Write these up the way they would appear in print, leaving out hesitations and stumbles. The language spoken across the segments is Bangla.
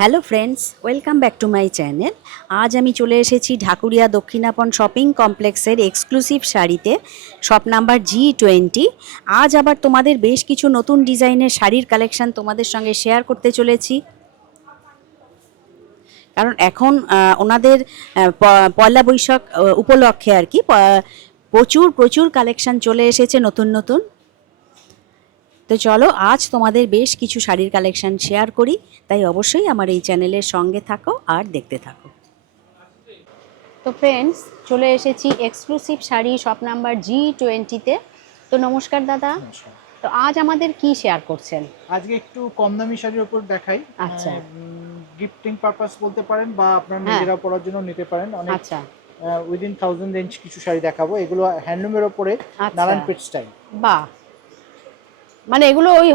Hello friends, welcome back to my channel. আজ আমি চলে এসেছি ঢাকুরিয়া দক্ষিণাপন শপিং কমপ্লেক্সের এক্সক্লুসিভ শাড়িতে, শপ নাম্বার G20। আজ আবার তোমাদের বেশ কিছু নতুন ডিজাইনের শাড়ির কালেকশন তোমাদের সঙ্গে শেয়ার করতে চলেছি। কারণ এখন ওনাদের পয়লা বৈশাখ উপলক্ষে আর কি প্রচুর প্রচুর কালেকশন চলে এসেছে নতুন নতুন। তো চলো আজ তোমাদের বেশ কিছু শাড়ির কালেকশন শেয়ার করি, তাই অবশ্যই আমার এই চ্যানেলের সঙ্গে থাকো আর দেখতে থাকো। তো ফ্রেন্ডস, চলে এসেছি এক্সক্লুসিভ শাড়ি শপ নাম্বার G20-তে। তো নমস্কার দাদা। নমস্কার। তো আজ আমাদের কি শেয়ার করছেন? আজকে একটু কম দামি শাড়ির উপর দেখাই। আচ্ছা। গিফটিং পারপাস বলতে পারেন বা আপনার হ্যাঁ। নিজেরা পরার জন্য নিতে পারেন। অনেক আচ্ছা উইদিন 1000 রেঞ্জ কিছু শাড়ি দেখাবো। এগুলো হ্যান্ডলুমের ওপরে আচ্ছা। নারায়ণ পেট স্টাইল। বাহ, মানে এগুলো ওই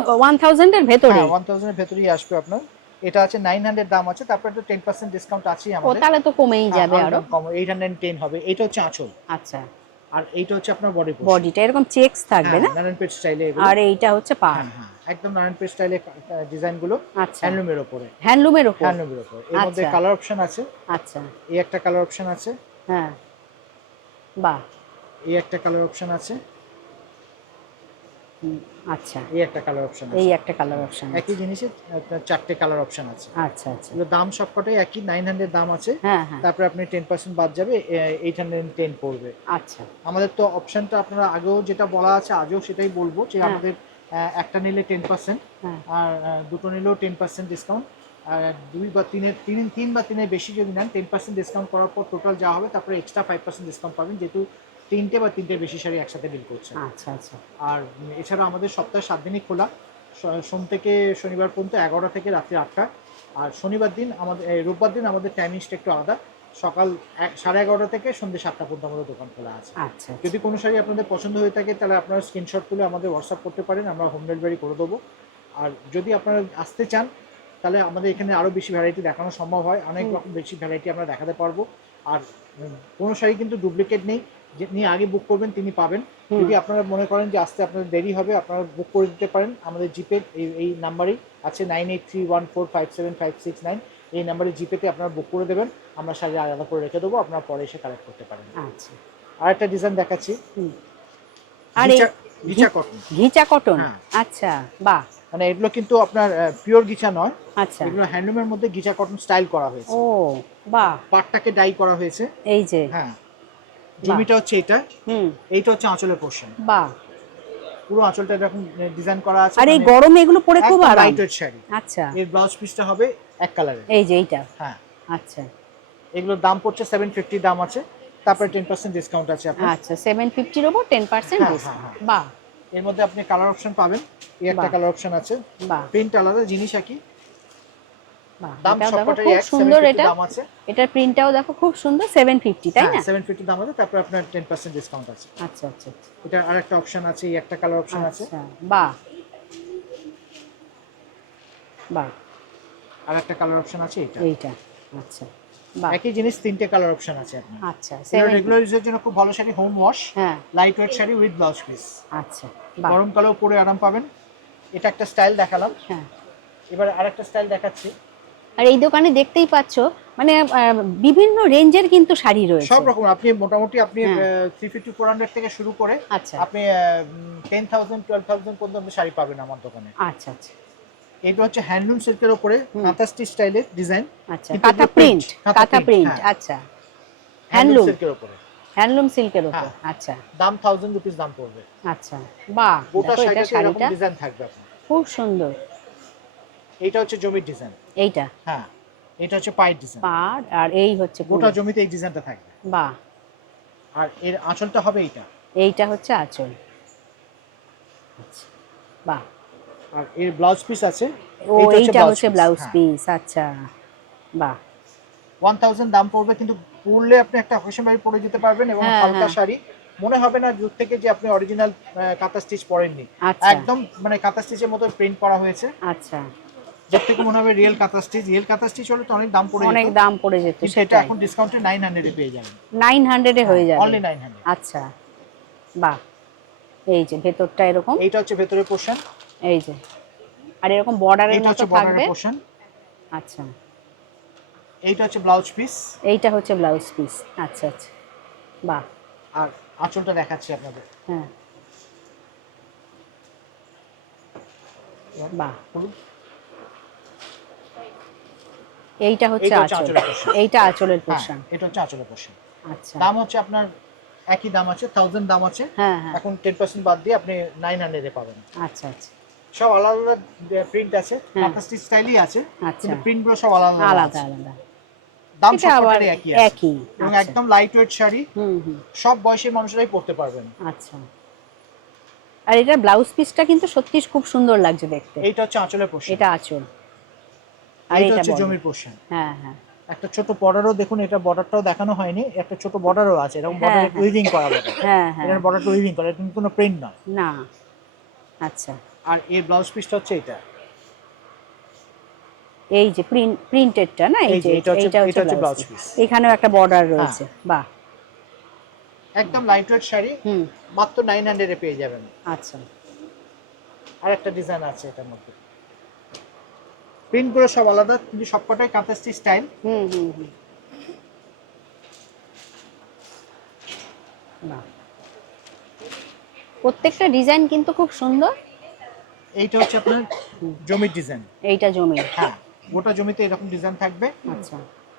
1000-এর ভেতরে? হ্যাঁ, 1000 এর ভেতরেই আসবে আপনার। এটা আছে 900 দাম আছে, তারপরে তো 10% ডিসকাউন্ট আছেই ও, আমাদের। তাহলে তো কমেই হ্যাঁ, যাবে আরো। একদম কম 810 হবে। এটা হচ্ছে আঁচল। আচ্ছা। আর এইটা হচ্ছে আপনার বডি পোর্শন। বডিটা এরকম চেকস থাকবে হ্যাঁ, না? নারায়ণ পেট স্টাইলে এগুলো। আর এইটা হচ্ছে পাড়। হ্যাঁ হ্যাঁ, একদম নারায়ণ পেট স্টাইলে ডিজাইনগুলো আচ্ছা। হ্যান্ডলুমের ওপরে। হ্যান্ডলুমের ওপর? হ্যান্ডলুমের ওপর। এর মধ্যে আচ্ছা কালার অপশন আছে। আচ্ছা। এই একটা কালার অপশন আছে, হ্যাঁ। বাহ। এই একটা কালার অপশন আছে, আচ্ছা। এই একটা কালার অপশন আছে। এই একটা কালার অপশন আছে। একই জিনিসের আপনার চারটে কালার অপশন আছে। আচ্ছা আচ্ছা। এগুলো দাম সবকটাই একই, 900 দাম আছে। হ্যাঁ হ্যাঁ। তারপরে আপনি 10% বাদ যাবে, 810 পড়বে। আচ্ছা। আমাদের তো অপশনটা আপনারা আগেও যেটা বলা আছে আজও সেটাই বলবো যে হ্যাঁ। আমাদের একটা নিলে 10%, হ্যাঁ। আর দুটো নিলেও 10% ডিসকাউন্ট। আর দুই বা তিনের তিন বা তিনের বেশি যদি নেন 10% ডিসকাউন্ট করার পর টোটাল যা হবে তারপরে এক্সট্রা 5% ডিসকাউন্ট পাবেন, যেহেতু তিনটে বা তিনটের বেশি শাড়ি একসাথে ডিল করছেন। আচ্ছা আচ্ছা। আর এছাড়া আমাদের সপ্তাহে 7 দিনই খোলা, সোম থেকে শনিবার পর্যন্ত 11টা থেকে রাত্রি 8টা। আর শনিবার দিন আমাদের রোববার দিন আমাদের টাইমিংসটা একটু আলাদা, সকাল 11:30 থেকে সন্ধ্যে 7টা পর্যন্ত আমাদের দোকান খোলা আছে। আচ্ছা। যদি কোনো শাড়ি আপনাদের পছন্দ হয়ে থাকে তাহলে আপনারা স্ক্রিনশট তুলে আমাদের হোয়াটসঅ্যাপ করতে পারেন, আমরা হোম ডেলিভারি করে দেবো। আর যদি আপনারা আসতে চান তাহলে আমাদের এখানে আরও বেশি ভ্যারাইটি দেখানো সম্ভব হয়, অনেক রকম বেশি ভ্যারাইটি আমরা দেখাতে পারবো। আর কোনো শাড়ি কিন্তু ডুপ্লিকেট নেই, যিনি আগে বুক করবেন তিনি পাবেন। যদি আপনারা মনে করেন যে আসতে আপনাদের দেরি হবে, আপনারা বুক করে দিতে পারেন আমাদের জিপে, এই নাম্বারেই আছে 9831457569। এই নাম্বারে জিপেতে আপনারা বুক করে দেবেন, আমরা শাড়ি আলাদা করে রেখে দেবো, আপনারা পরে এসে কালেক্ট করতে পারেন। আচ্ছা। আর একটা ডিজাইন দেখাচ্ছি, আর এই ঘিচা কটন। ঘিচা কটন? হ্যাঁ। আচ্ছা, বাহ। মানে এগুলো কিন্তু আপনার পিওর ঘিচা নয়, আচ্ছা। এগুলো হ্যান্ডলুমের মধ্যে ঘিচা কটন স্টাইল করা হয়েছে। ও বাহ। পাটটাকে ডাই করা হয়েছে। এই যে। হ্যাঁ, জমিটা হচ্ছে এটা, এইটা হচ্ছে আঁচলের পোর্শন। বাহ। পুরো আঁচলটা এরকম ডিজাইন করা আছে। আর এই গরমে এগুলো পরে খুব আরাম। Light weight sari. আচ্ছা। এর ব্লাউজ পিসটা হবে এক কালারের। এই যে এইটা? হ্যাঁ। আচ্ছা। এগুলোর দাম পড়ছে 750 দাম আছে, তারপরে 10% ডিসকাউন্ট আছে আপনার। আচ্ছা, 750-র উপর 10% হ্যাঁ, ডিসকাউন্ট। বাহ। এর মধ্যে আপনি কালার অপশন পাবেন, এই একটা বাহ। কালার অপশন আছে। বাহ। প্রিন্ট আলাদা, জিনিস একই, বাহ, দাম এটাও দেখো সবকটারই খুব এক, সুন্দর। 750 এটা দাম আছে। এটার প্রিন্টটাও দেখো খুব সুন্দর। 750 তাই হ্যাঁ, না? 750 দাম আছে, তারপরে আপনার 10% ডিসকাউন্ট আছে। আচ্ছা আচ্ছা আচ্ছা। এটা আরেকটা অপশন আছে, এই একটা কালার অপশন আছে। আচ্ছা, বাহ বাহ। আর একটা কালার অপশন আছে এটা। এইটা? আচ্ছা, বাহ। একই জিনিস তিনটে কালার অপশন আছে আপনার। আচ্ছা, এগুলো রেগুলার ইউজের জন্য খুব ভালো শাড়ি, হোম ওয়াশ, হ্যাঁ। Light weight sari with blouse piece. আচ্ছা, বাহ। গরমকালেও পরে আরাম পাবেন। এটা একটা স্টাইল দেখালাম, হ্যাঁ। এবার আরেকটা স্টাইল দেখাচ্ছি। আর এই দোকানে দেখতেই পাচ্ছো মানে বিভিন্ন রেঞ্জের কিন্তু শাড়ি রয়েছে। সব রকম, আপনি মোটামুটি আপনি হ্যাঁ। 350-400 থেকে শুরু করে আচ্ছা। আপনি 10,000-12,000 পর্যন্ত শাড়ি পাবেন আমার দোকানে। আচ্ছা আচ্ছা। এটা হচ্ছে হ্যান্ডলুম সিল্কের উপরে কাঁথা স্টিচ স্টাইলের ডিজাইন। আচ্ছা, কাঁথা প্রিন্ট? কাঁথা প্রিন্ট, আচ্ছা। হ্যান্ডলুম সিল্কের উপরে। হ্যান্ডলুম সিল্কের উপর, আচ্ছা। দাম 1000 রুপিস দাম পড়বে। আচ্ছা, বাহ। গোটা দেখো এটা শাড়িতে এরকম শাড়িটা ডিজাইন থাকবে আপনার। খুব সুন্দর। এইটা হচ্ছে জমির ডিজাইন। এইটা? হ্যাঁ, এটা হচ্ছে পাইট ডিজাইন। পাড়, আর এই হচ্ছে গোটা জমিতে এই ডিজাইনটা থাকবে। বাহ। আর এর আঁচলটা হবে এইটা। এইটা হচ্ছে আঁচল। আচ্ছা, বাহ। আর এর ব্লাউজ পিস আছে। ও, এইটা হচ্ছে ব্লাউজ পিস। আচ্ছা, বাহ। 1000 দাম পড়বে, কিন্তু পরলে আপনি একটা অকেশন বাড়ি পরে যেতে পারবেন এবং হ্যাঁ, হালকা হ্যাঁ। শাড়ি, মনে হবে না দূর থেকে যে আপনি অরিজিনাল কাঁথা স্টিচ পরেননি। আচ্ছা। একদম মানে কাঁথা স্টিচের মতো প্রিন্ট করা হয়েছে, আচ্ছা। দেখতে থেকে মনে হবে রিয়েল কাঁথা স্টিচ। রিয়েল কাঁথা স্টিচ হলে তো অনেক দাম পড়ে যেত, অনেক দাম পড়ে যেত, কিন্তু এটা সেটাই। এখন ডিসকাউন্টে 900 এ পেয়ে যাবেন। 900-এ হয়ে যাবে? অনলি 900। আচ্ছা, বাহ। এই যে ভেতরটা এরকম, এইটা হচ্ছে ভেতরের পোর্শন, এই যে, আর এরকম বর্ডারের এইটা মতো হচ্ছে থাকবে। বর্ডারের পোর্শন। আচ্ছা, এইটা হচ্ছে ব্লাউজ পিস, এইটা হচ্ছে ব্লাউজ পিস। আচ্ছা আচ্ছা, বাহ। আর আঁচলটা দেখাচ্ছি আপনাদের। হ্যাঁ, বাহ। বলুন। এইটা হচ্ছে এইটা হচ্ছে আঁচল, আঁচলের portion। এইটা আঁচলের হ্যাঁ, পোর্শন। এটা হচ্ছে আঁচলের পোর্শন। আচ্ছা, দাম হচ্ছে আপনার একই দাম আছে, 1000 দাম আছে। হ্যাঁ হ্যাঁ, এখন 10% বাদ দিয়ে আপনি 900 এ পাবেন। আচ্ছা আচ্ছা, সব আলাদা আলাদা প্রিন্ট আছে, হ্যাঁ। কাপাসিটি স্টাইলই আছে, আচ্ছা, কিন্তু প্রিন্টগুলো সব আলাদা আলাদা আলাদা আছে। আলাদা। দাম এটা আবার সবকটারই একই আছে। একই। এবং আচ্ছা, একদম লাইট ওয়েট শাড়ি, হুম হুম, সব বয়সের মানুষরাই পরতে পারবেন। আচ্ছা। আর এটা ব্লাউজ পিসটা কিন্তু সত্যি খুব সুন্দর লাগছে দেখতে। এইটা হচ্ছে আঁচলের পোর্শন, এটা আঁচল, আর এইটা এটা হচ্ছে বডি। জমির পোর্শন। হ্যাঁ হ্যাঁ, একটা ছোট বর্ডারও দেখুন, এটা বর্ডারটাও দেখানো হয়নি, একটা ছোট বর্ডারও আছে, এরকম হ্যাঁ বর্ডারে হ্যাঁ, উইভিং করা বর্ডার। হ্যাঁ হ্যাঁ, এটার বর্ডারটা উইভিং করা, এটা কিন্তু কোনো প্রিন্ট নয়। না, আচ্ছা। আর এর ব্লাউজ পিসটা হচ্ছে এটা। এই যে প্রিন্টেডটা না, এই যে এটা এইটা হচ্ছে ব্লাউজ পিস। এখানেও একটা বর্ডার রয়েছে, বাহ। একদম লাইট ওয়েট শাড়ি, হুম, মাত্র 900 এ পেয়ে যাবেন। আচ্ছা, আর একটা ডিজাইন আছে এটার মধ্যে, প্রিন্টগুলো সব আলাদা কিন্তু সবকটাই কাঁথাস্টি স্টাইল। হুম হুম হুম, বাহ। প্রত্যেকটা ডিজাইন কিন্তু খুব সুন্দর। এইটা হচ্ছে আপনার জমির ডিজাইন। এইটা জমি, হ্যাঁ, গোটা জমিতে এরকম ডিজাইন থাকবে। আচ্ছা।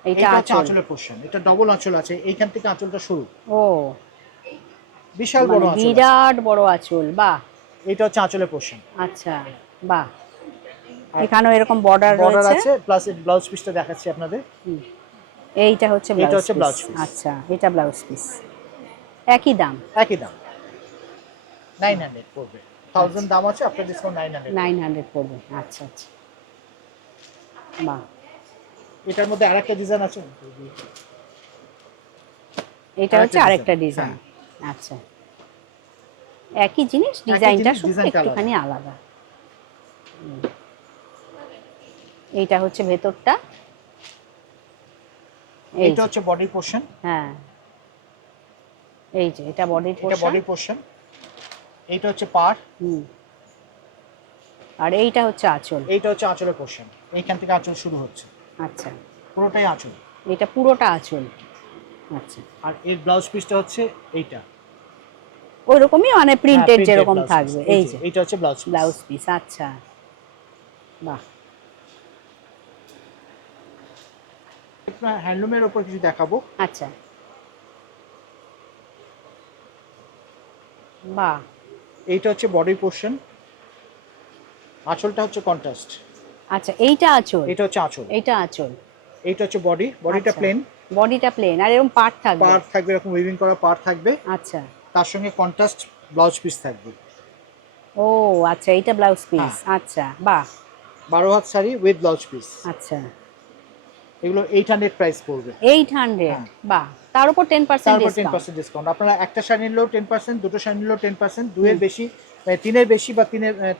এইটা এইটা হচ্ছে আঁচল, আঁচলের পোর্শন, এটা ডবল আঁচল আছে, এইখান থেকে আঁচলটা শুরু, ও বিশাল মানে বড় আঁচল আছে। বিরাট বড় আঁচল, বাহ। এটা হচ্ছে আঁচলের পোর্শন। আচ্ছা, বাহ। এখানেও এরকম বর্ডার বর্ডার রয়েছে। আছে, প্লাস ব্লাউজ পিসটা দেখাচ্ছি আপনাদের। হুম, এইটা হচ্ছে এটা ব্লাউজ হচ্ছে পিস। Blouse piece. আচ্ছা, এটা ব্লাউজ পিস, একই দাম, একই দাম, 900 পড়বে। 1000 দাম আছে, আপনার ডিসকাউন্ট 900। 900 পড়বে। আচ্ছা আচ্ছা, বাহ। এটার মধ্যে আরেকটা ডিজাইন আছে, এটা হচ্ছে আরেকটা ডিজাইন। আচ্ছা, একই জিনিস, ডিজাইনটা শুধু ডিজাইনটা একটুখানি আলাদা। এইটা হচ্ছে ভেতরটা, এই এইটা যে, হচ্ছে বডি পোর্শন। হ্যাঁ, এই যে এটা বডির এটা পোর্শন। বডি পোর্শন, এইটা হচ্ছে পার, হুম, আর এইটা হচ্ছে আঁচল। এইটা হচ্ছে আঁচলের পোর্শন, এইখান থেকে আঁচল শুরু হচ্ছে, আচ্ছা, পুরোটাই আঁচল। এটা পুরোটা আঁচল। আচ্ছা, আর এর ব্লাউজ পিসটা হচ্ছে এইটা। ওই রকমই মানে প্রিন্টেড printed যেরকম blouse থাকবে। piece, এই যে এইটা হচ্ছে ব্লাউজ পিস। ব্লাউজ পিস, আচ্ছা, বাহ। হ্যান্ডলুমের উপর কিছু দেখাবো। আচ্ছা, বাহ। এইটা হচ্ছে বডি পোর্শন, আঁচলটা হচ্ছে কন্ট্রাস্ট। আচ্ছা, এইটা আঁচল, এটা হচ্ছে আঁচল, এইটা আঁচল। এইটা হচ্ছে বডি, বডিটা আচ্ছা, প্লেন, বডিটা প্লেন, আর এরকম পার্ট থাকবে। পার থাকবে, এরকম উইভিং করা পার থাকবে, আচ্ছা, তার সঙ্গে কন্ট্রাস্ট ব্লাউজ পিস থাকবে। ও আচ্ছা, এইটা ব্লাউজ পিস। হ্যাঁ। আচ্ছা, বাহ। 12 হাত শাড়ি উইথ ব্লাউজ পিস, আচ্ছা, এগুলো 800 প্রাইস পড়বে। 800, হ্যাঁ। বাহ। তার উপর 10% তারপর ডিসকাউন্ট। 10% ডিসকাউন্ট, আপনারা একটা শাড়ি নিলেও 10%, দুটো শাড়ি নিলেও 10%, দুইয়ের বেশি, তিনের বেশি বা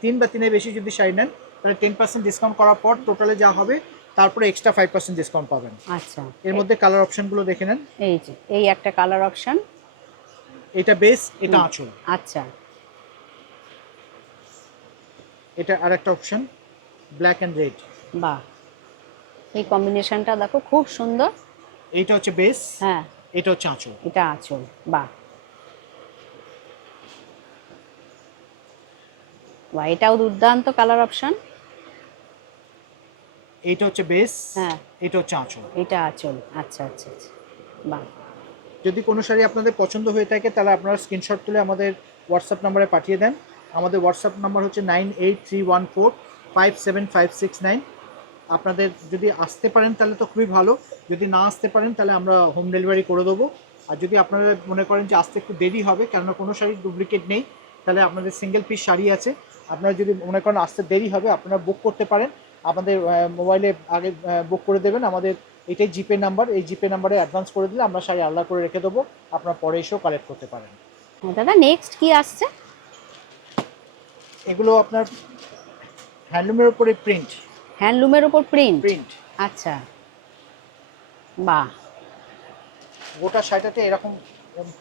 তিন বা তিনের বেশি যদি শাড়ি নেন, তাহলে 10% ডিসকাউন্ট করার পর টোটালে যা হবে তারপরে এক্সট্রা 5% ডিসকাউন্ট পাবেন। আচ্ছা, এর মধ্যে কালার অপশনগুলো দেখে নেন। এই যে এই একটা কালার অপশন, এটা বেস, এটা আঁচল, আচ্ছা, এটা আরেকটা অপশন ব্ল্যাক এন্ড রেড। বাহ। এই কম্বিনেশনটা দেখো খুব সুন্দর। এইটা হচ্ছে বেস, হ্যাঁ, এটা হচ্ছে আঁচল। এটা আঁচল, বাহ। বাহ, এটাও দুর্দান্ত কালার অপশন। এইটা হচ্ছে বেস, হ্যাঁ, এটা হচ্ছে আঁচল। এটা আঁচল, আচ্ছা আচ্ছা আচ্ছা, বাহ। যদি কোনো শাড়ি আপনাদের পছন্দ হয়ে থাকে তাহলে আপনারা স্ক্রিনশট তুলে আমাদের হোয়াটসঅ্যাপ নাম্বারে পাঠিয়ে দেন। আমাদের হোয়াটসঅ্যাপ নাম্বার হচ্ছে 9831457569। আপনাদের যদি আসতে পারেন তাহলে তো খুবই ভালো, যদি না আসতে পারেন তাহলে আমরা হোম ডেলিভারি করে দেবো। আর যদি আপনারা মনে করেন যে আসতে একটু দেরি হবে, কেননা কোনো শাড়ির ডুপ্লিকেট নেই, তাহলে আপনাদের সিঙ্গেল পিস শাড়ি আছে, আপনারা যদি মনে করেন আসতে দেরি হবে, আপনারা বুক করতে পারেন, আমাদের মোবাইলে আগে বুক করে দেবেন। আমাদের এটাই জিপে নাম্বার, এই জিপে নাম্বারে অ্যাডভান্স করে দিলে আমরা শাড়ি আলাদা করে রেখে দেবো, আপনারা পরে এসেও কালেক্ট করতে পারেন। দাদা নেক্সট কি আসছে? এগুলো আপনার হ্যান্ডলুমের উপরে প্রিন্ট, হ্যান্ডলুমের উপর প্রিন্ট। প্রিন্ট, আচ্ছা, বাহ। গোটা শাড়িটাতে এরকম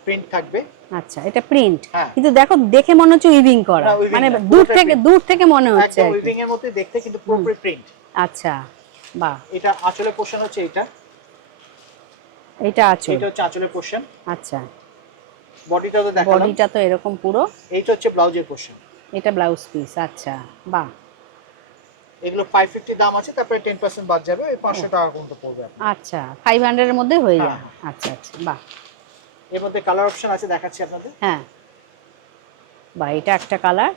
প্রিন্ট থাকবে। আচ্ছা, এটা প্রিন্ট, হ্যাঁ। কিন্তু দেখো দেখে মনে হচ্ছে উইভিং করা, না, weaving মানে না, দূর থেকে মনে হচ্ছে একদম আর কি। উইভিং এর মধ্যে দেখতে, কিন্তু পুরোপুরি প্রিন্ট। আচ্ছা, বাহ। এটা আঁচলের পোর্শন হচ্ছে এইটা। এটা আঁচল। এটা হচ্ছে আঁচলের পোর্শন। আচ্ছা, বডিটা তো দেখালাম। বডিটা তো এরকম পুরো। এইটা হচ্ছে ব্লাউজের পোর্শন। এটা ব্লাউজ পিস। আচ্ছা, বাহ। এগুলো 550 দাম আছে, তারপরে 10% বাদ যাবে, এই 500 টাকা মতো পড়বে আপনার। আচ্ছা, 500 এর মধ্যে হয়ে হ্যাঁ, যাবে। আচ্ছা আচ্ছা, বাহ। এর মধ্যে কালার অপশন আছে, দেখাচ্ছি আপনাদের। হ্যাঁ, বাহ, এটা একটা কালার।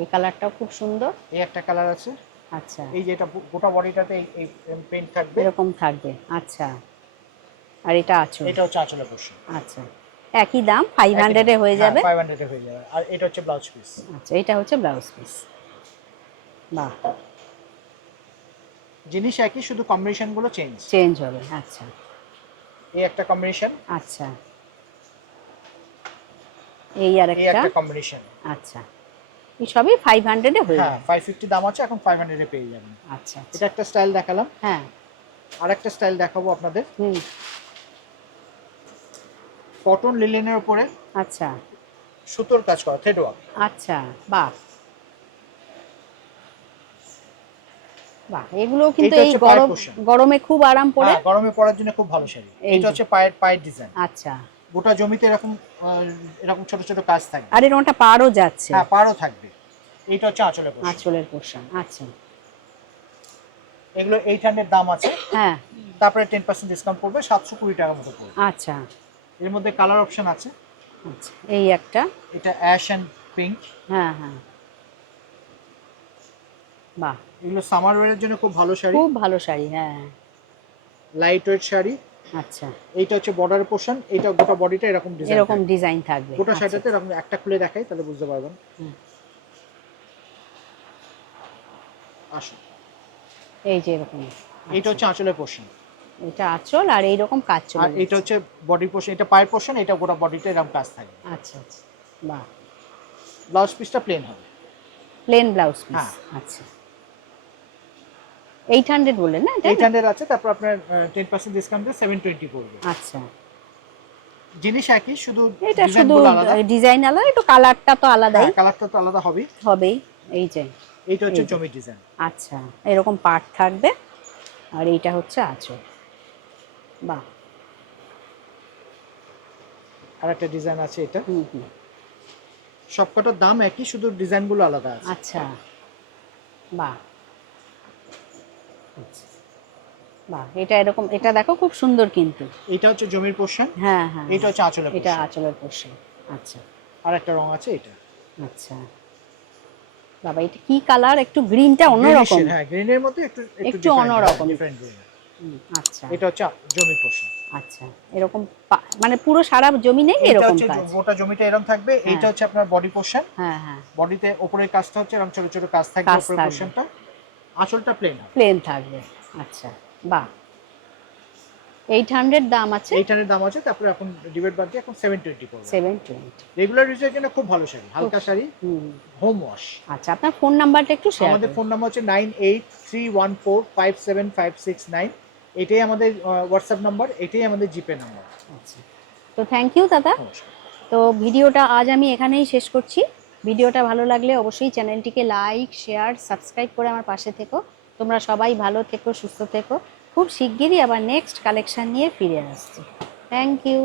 এই কালারটাও খুব সুন্দর। এই একটা কালার আছে। আচ্ছা, এই যে এটা গোটা বডিটাতে এই প্রিন্ট থাকবে, এরকম থাকবে। আচ্ছা, আর এটা আঁচল। এটা হচ্ছে আঁচলের পোর্শন। আচ্ছা, একই দাম, 500 এ হয়ে যাবে। 500 এ হয়ে যাবে। আর এটা হচ্ছে ব্লাউজ পিস। আচ্ছা, এটা হচ্ছে ব্লাউজ পিস। বাহ, জিনিস একই, শুধু কম্বিনেশন গুলো চেঞ্জ। চেঞ্জ হবে। আচ্ছা এই একটা কম্বিনেশন, আচ্ছা, এই আর এই একটা। একটা কম্বিনেশন। আচ্ছা, এই সবই 500 এ হয়ে হ্যাঁ, যাবে। 550 দাম আছে, এখন 500 এ পেয়ে যাবেন। আচ্ছা আচ্ছা, এটা একটা স্টাইল দেখালাম, হ্যাঁ। আর একটা স্টাইল দেখাবো আপনাদের। হুম, কটন লিলেনের উপরে আচ্ছা সুতোর কাজ করা, থ্রেড ওয়ার্ক। আচ্ছা, বাহ বাহ, এগুলো কিন্তু এইটা এই হচ্ছে পায়ের গরম, পোর্শন। গরমে খুব আরাম পড়ে। হ্যাঁ, গরমে পরার জন্য খুব ভালো শাড়ি। এই এটা যে। হচ্ছে পায়ের ডিজাইন। আচ্ছা, গোটা জমিতে এরকম এরকম ছোট ছোট কাজ থাকবে। আর এরকমটা পারও যাচ্ছে। হ্যাঁ, পাড়ও থাকবে। এইটা হচ্ছে আঁচলের পোর্শন। আঁচলের পোর্শন। আচ্ছা, এগুলো 800 দাম আছে, হ্যাঁ। তারপরে 10% ডিসকাউন্ট পড়বে, 720 টাকা মতো পড়বে। আচ্ছা এর মধ্যে কালার অপশন আছে। আচ্ছা, এই একটা। এটা অ্যাশ এন্ড পিঙ্ক। হ্যাঁ হ্যাঁ, বাহ, এগুলো সামার ওয়্যারের জন্য খুব ভালো শাড়ি, খুব ভালো শাড়ি। হ্যাঁ, লাইট ওয়েট শাড়ি। আচ্ছা, এইটা হচ্ছে বর্ডার পোর্শন, এইটা গোটা বডিটা এরকম ডিজাইন, এরকম ডিজাইন থাকবে। গোটা আচ্ছা, শাড়িটাতে এরকম। একটা খুলে দেখাই তাহলে বুঝতে পারবেন। হুম। আসুন, এই যে এরকম। এইটা হচ্ছে আঁচলের পোর্শন, এটা আঁচল, আর এইরকম কাজ চলে আর এইটা যাচ্ছে। হচ্ছে বডি পোর্শন। এটা পায়ের পোর্শন, এটা গোটা বডিটা এরকম কাজ থাকবে। আচ্ছা আচ্ছা, বাহ, ব্লাউজ পিসটা প্লেন হবে। Plain blouse piece. হ্যাঁ। আচ্ছা, 800 বললেন না এটা? 800 আছে, তারপর আপনার 10% ডিসকাউন্ট দিয়ে 720 পড়বে। আচ্ছা, জিনিস একই, শুধু এটা শুধু ডিজাইনগুলো আলাদা। ডিজাইন আলাদা, একটু কালারটা তো আলাদাই হ্যাঁ, কালারটা তো আলাদা হবেই। হবেই। এই যে, এইটা হচ্ছে এই যে। জমি ডিজাইন। আচ্ছা, এরকম পাট থাকবে, আর এইটা হচ্ছে আঁচল। বাহ, আর একটা ডিজাইন আছে এটা। হুম হুম, সবকটার দাম একই, শুধু ডিজাইনগুলো আলাদা আছে। আচ্ছা, বাহ আচ্ছা, বাহ, এটা এরকম, এটা দেখো খুব সুন্দর কিন্তু। এটা হচ্ছে জমির পোর্শন, হ্যাঁ হ্যাঁ, এটা হচ্ছে আঁচলের এটা পোর্শন। আঁচলের পোর্শন। আচ্ছা আর একটা রং আছে এটা। আচ্ছা, বাবা, এটা কি কালার? একটু গ্রিনটা অন্যরকম। হ্যাঁ, গ্রিনের মধ্যে একটু একটু অন্যরকম। Different green. আচ্ছা এটা হচ্ছে জমির পোর্শন। আচ্ছা, এরকম মানে পুরো সারা জমি নেই এটা এরকম হচ্ছে কাজ? গোটা জমিটা এরকম থাকবে। হ্যাঁ। এটা হচ্ছে আপনার বডি পোর্শন। হ্যাঁ হ্যাঁ, বডিতে উপরের কাজটা হচ্ছে এরকম ছোট ছোট কাজ থাকবে, কাজ উপরের থাকবে। পোর্শনটা। আঁচলটা প্লেন হবে। প্লেন থাকবে। আচ্ছা, বাহ, 800 দাম আছে। 800 দাম আছে, তারপরে এখন ডিবেট বাদ দিয়ে এখন 720 পড়বে। 720। রেগুলার ইউজের জন্য খুব ভালো শাড়ি, হালকা শাড়ি, হুম, হোম ওয়াশ। আচ্ছা, আপনার ফোন নাম্বারটা একটু শেয়ার আমাদের করুন। ফোন নাম্বার হচ্ছে 9831457569। এটাই আমাদের হোয়াটসঅ্যাপ নাম্বার, এটাই আমাদের জিপে নাম্বার। আচ্ছা, তো থ্যাংক ইউ দাদা। নমস্কার। তো ভিডিওটা আজ আমি এখানেই শেষ করছি। ভিডিওটা ভালো লাগলে অবশ্যই চ্যানেলটিকে লাইক, শেয়ার, সাবস্ক্রাইব করে আমার পাশে থেকো। তোমরা সবাই ভালো থেকো, সুস্থ থেকো। খুব শিগগিরই আবার নেক্সট কালেকশন নিয়ে ফিরে আসছি। Thank you.